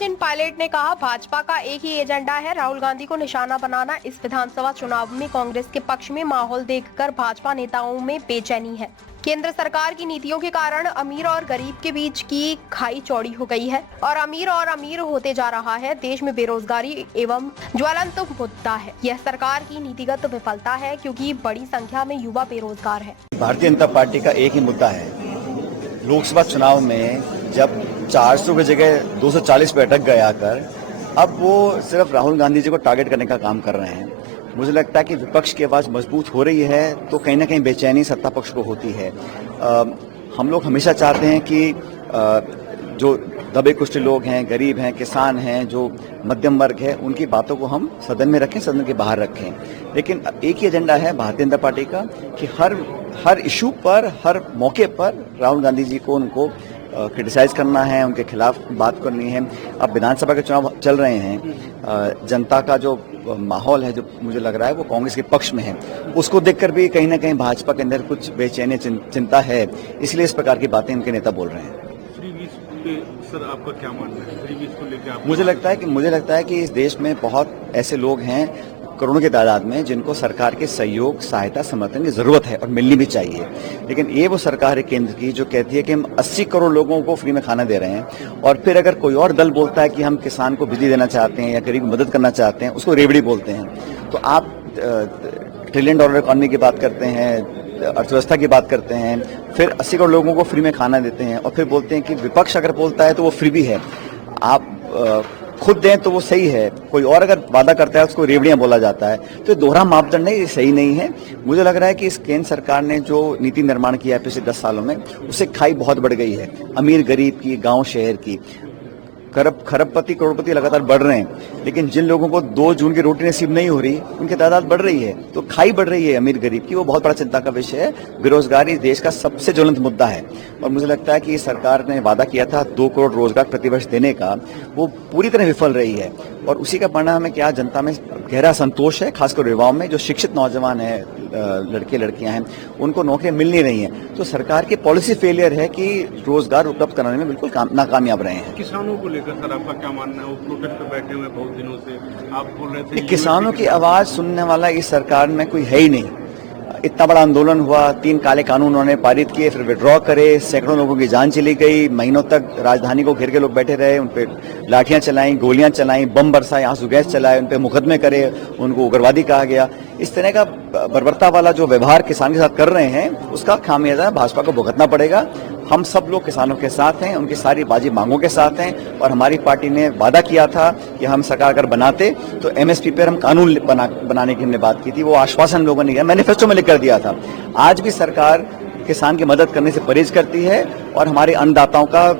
सचिन पायलट ने कहा, भाजपा का एक ही एजेंडा है, राहुल गांधी को निशाना बनाना। इस विधानसभा चुनाव में कांग्रेस के पक्ष में माहौल देखकर भाजपा नेताओं में बेचैनी है। केंद्र सरकार की नीतियों के कारण अमीर और गरीब के बीच की खाई चौड़ी हो गई है और अमीर होते जा रहा है। देश में बेरोजगारी एवं ज्वलंत मुद्दा है। यह सरकार की नीतिगत विफलता है क्योंकि बड़ी संख्या में युवा बेरोजगार है। भारतीय जनता पार्टी का एक ही मुद्दा है। लोकसभा चुनाव में जब 400 की जगह 240 पे अटक गया आकर, अब वो सिर्फ राहुल गांधी जी को टारगेट करने का काम कर रहे हैं। मुझे लगता है कि विपक्ष की आवाज मजबूत हो रही है तो कहीं ना कहीं बेचैनी सत्ता पक्ष को होती है। हम लोग हमेशा चाहते हैं कि जो दबे कुष्ठ लोग हैं, गरीब हैं, किसान हैं, जो मध्यम वर्ग है, उनकी बातों को हम सदन में रखें, सदन के बाहर रखें। लेकिन एक ही एजेंडा है भारतीय जनता पार्टी का कि हर इशू पर, हर मौके पर राहुल गांधी जी को उनको क्रिटिसाइज करना है, उनके खिलाफ बात करनी है। अब विधानसभा के चुनाव चल रहे हैं, जनता का जो माहौल है, जो मुझे लग रहा है वो कांग्रेस के पक्ष में है। उसको देखकर भी कहीं ना कहीं भाजपा के अंदर कुछ बेचैनी चिंता है, इसलिए इस प्रकार की बातें इनके नेता बोल रहे हैं। सर, आपका क्या मानना है फ्री बीज को लेकर? मुझे लगता है कि इस देश में बहुत ऐसे लोग हैं, करोड़ों की तादाद में, जिनको सरकार के सहयोग, सहायता, समर्थन की जरूरत है और मिलनी भी चाहिए। लेकिन ये वो सरकार है केंद्र की जो कहती है कि हम 80 करोड़ लोगों को फ्री में खाना दे रहे हैं, और फिर अगर कोई और दल बोलता है कि हम किसान को बिजली देना चाहते हैं या गरीब की मदद करना चाहते हैं, उसको रेवड़ी बोलते हैं। तो आप ट्रिलियन डॉलर इकॉनमी की बात करते हैं, अर्थव्यवस्था की बात करते हैं, फिर 80 करोड़ लोगों को फ्री में खाना देते हैं, और फिर बोलते हैं कि विपक्ष अगर बोलता है तो वो फ्री भी है। आप खुद दें तो वो सही है, कोई और अगर वादा करता है उसको रेवड़ियां बोला जाता है। तो दोहरा मापदंड है, ये सही नहीं है। मुझे लग रहा है कि इस केंद्र सरकार ने जो नीति निर्माण किया है पिछले 10 सालों में, उससे खाई बहुत बढ़ गई है, अमीर गरीब की, गांव शहर की। खरबपति करोड़पति लगातार बढ़ रहे हैं, लेकिन जिन लोगों को 2 जून की रोटी नसीब नहीं हो रही, उनकी तादाद बढ़ रही है। तो खाई बढ़ रही है अमीर गरीब की, वो बहुत बड़ा चिंता का विषय है। बेरोजगारी देश का सबसे ज्वलंत मुद्दा है, और मुझे लगता है कि सरकार ने वादा किया था 2 करोड़ रोजगार प्रतिवर्ष देने का, वो पूरी तरह विफल रही है। और उसी का परिणाम है क्या, जनता में गहरा संतोष है, खासकर युवाओं में। जो शिक्षित नौजवान है, लड़के लड़कियां हैं, उनको नौकरियां मिल नहीं रही हैं। तो सरकार की पॉलिसी फेलियर है कि रोजगार उपलब्ध कराने में बिल्कुल नाकामयाब रहे हैं। किसानों को लेकर सर आपका क्या मानना है? वो प्रोटेस्ट पे बैठे हुए बहुत दिनों से, आप बोल रहे थे किसानों की आवाज सुनने वाला इस सरकार में कोई है ही नहीं। इतना बड़ा आंदोलन हुआ, 3 काले कानून उन्होंने पारित किए, फिर विड्रॉ करे, सैकड़ों लोगों की जान चली गई, महीनों तक राजधानी को घेर के लोग बैठे रहे, उन पे लाठियां चलाई, गोलियां चलाई, बम बरसाए, आंसू गैस चलाए, उन पे मुकदमे करे, उनको उग्रवादी कहा गया। इस तरह का बर्बरता वाला जो व्यवहार किसान के साथ कर रहे हैं, उसका खामियाजा भाजपा को भुगतना पड़ेगा। हम सब लोग किसानों के साथ हैं, उनकी सारी बाजी मांगों के साथ हैं, और हमारी पार्टी ने वादा किया था कि हम सरकार अगर बनाते तो एमएसपी पर हम कानून बनाने की हमने बात की थी। वो आश्वासन लोगों ने किया, मैनिफेस्टो में लिख कर दिया था। आज भी सरकार किसान की मदद करने से परहेज करती है और हमारे अन्नदाताओं का